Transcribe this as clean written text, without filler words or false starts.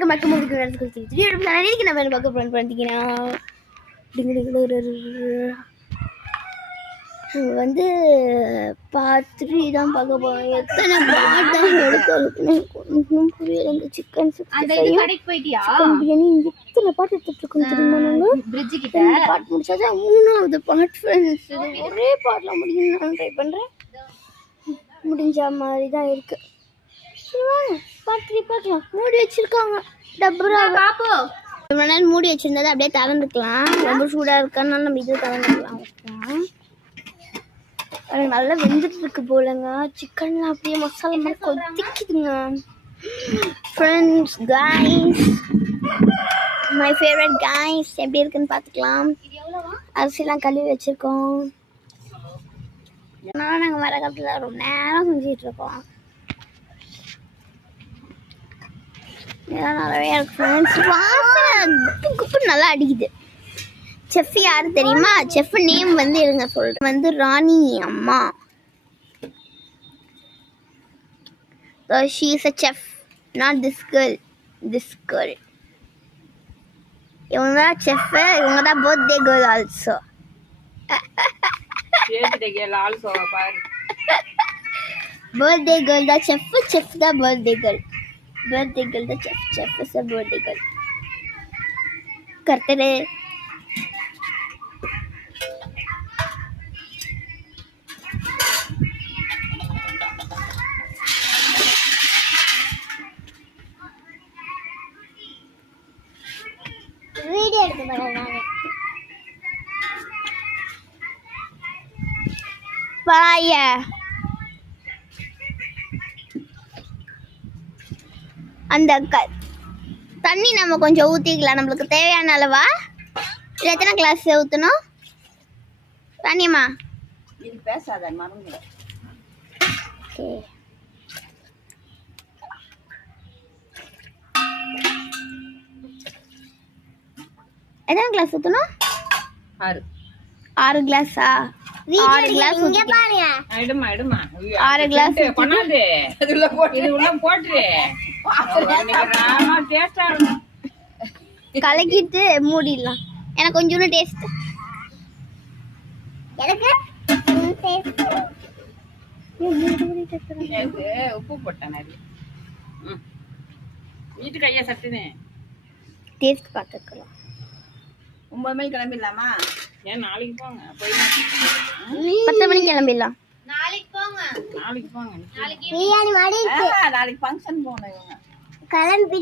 Welcome back to movie video நான் என்ன பார்க்க போறேன்னு பார்த்தீங்கன்னா வந்து பார்ட் 3 தான் பார்க்க போறோம். எத்தனை பார்ட் தான் எடுக்கணும் புரியல. இந்த சிக்கன் பிரியாணி எத்தனை பார்ட் எடுத்துட்டு இருக்கோம் தெரியுமா? நாங்கள் பார்ட் முடிச்சாச்சா, 3வது பார்ட் ஃப்ரெண்ட்ஸ். ஒரே பார்ட்ல முடிக்கணும் நான் ட்ரை பண்ணுறேன். முடிஞ்ச மாதிரி தான் இருக்கு. பார்ட் 3 பார்க்கலாம். மூடி வச்சிருக்காங்க டப்பரா பாப்போ. ரொம்ப நேரம் மூடி வச்சிருந்தது அப்படியே திறந்துக்கலாம். ரொம்ப சூடாக இருக்கனால நம்ம இது திறந்துக்கலாம். நல்லா வெந்துட்டு இருக்கு போலங்க. சிக்கன்லாம் அப்படியே மசாலா மாதிரி கொதிக்குதுங்க. Friends guys, my favourite guys, எப்படி இருக்குன்னு பார்த்துக்கலாம். அரிசிலாம் கழுவி வச்சுருக்கோம். நாங்கள் மரக்கட்டில் ரொம்ப நேரம் செஞ்சுட்டு இருக்கோம். இதெல்லாம் நல்லாவே இருக்கு ஃப்ரெண்ட்ஸ். குப்பு நல்லா அடிக்குது. செஃப் யாரு தெரியுமா? செஃப் நேம் வந்து இருங்க சொல்றேன். வந்து ராணி அம்மா. So she is a chef, not this girl. This girl. இவங்க தான் செஃப். இவங்க தான் birthday girl also. Birthday girl also பாரு. பர்த்டே கேர்ள் தான் செஃப். செஃப் தான் birthday girl. Birthday girl the chef. Chef is a birthday girl. करते रहे. Video எடுத்து வரேன். பாயா அந்த தண்ணி நம்ம கொஞ்சம் ஊற்றிக்கலாம். நம்மளுக்கு தேவையான அளவா. இல்லை எத்தனை கிளாஸ் ஊற்றணும் ராணியம்மா? இது பேசாத மறந்துட. ஓகே, எத்தனை கிளாஸ் ஊற்றணும்? 6 கிளாஸா? 6 கிளாஸ் ஊத்திங்க. ஐடுமா 6 கிளாஸ் பண்ணாதே. இதுல போட்டு இது உள்ள போட்டு டேஸ்டா இருக்கும். கலக்கிட்டு மூடிடலாம். எனக்கு கொஞ்சோண்டு டேஸ்ட். எனக்கு உப்பு போட்டேன் நிறைய. வீட்டுக்கு ஐயா சட்டுனே டேஸ்ட் பார்த்துக்கலாம். 9 மணிக்கு கிளம்பிடலாமா? ஏன் நாளைக்கு போங்க. போய் 10 மணிக்கு கிளம்பிடலாம். நாளைக்கு போங்க. நாளைக்கு பிரியாணி நாளைக்கு ஃபங்க்ஷன் போகணும். இவங்க கிளம்பி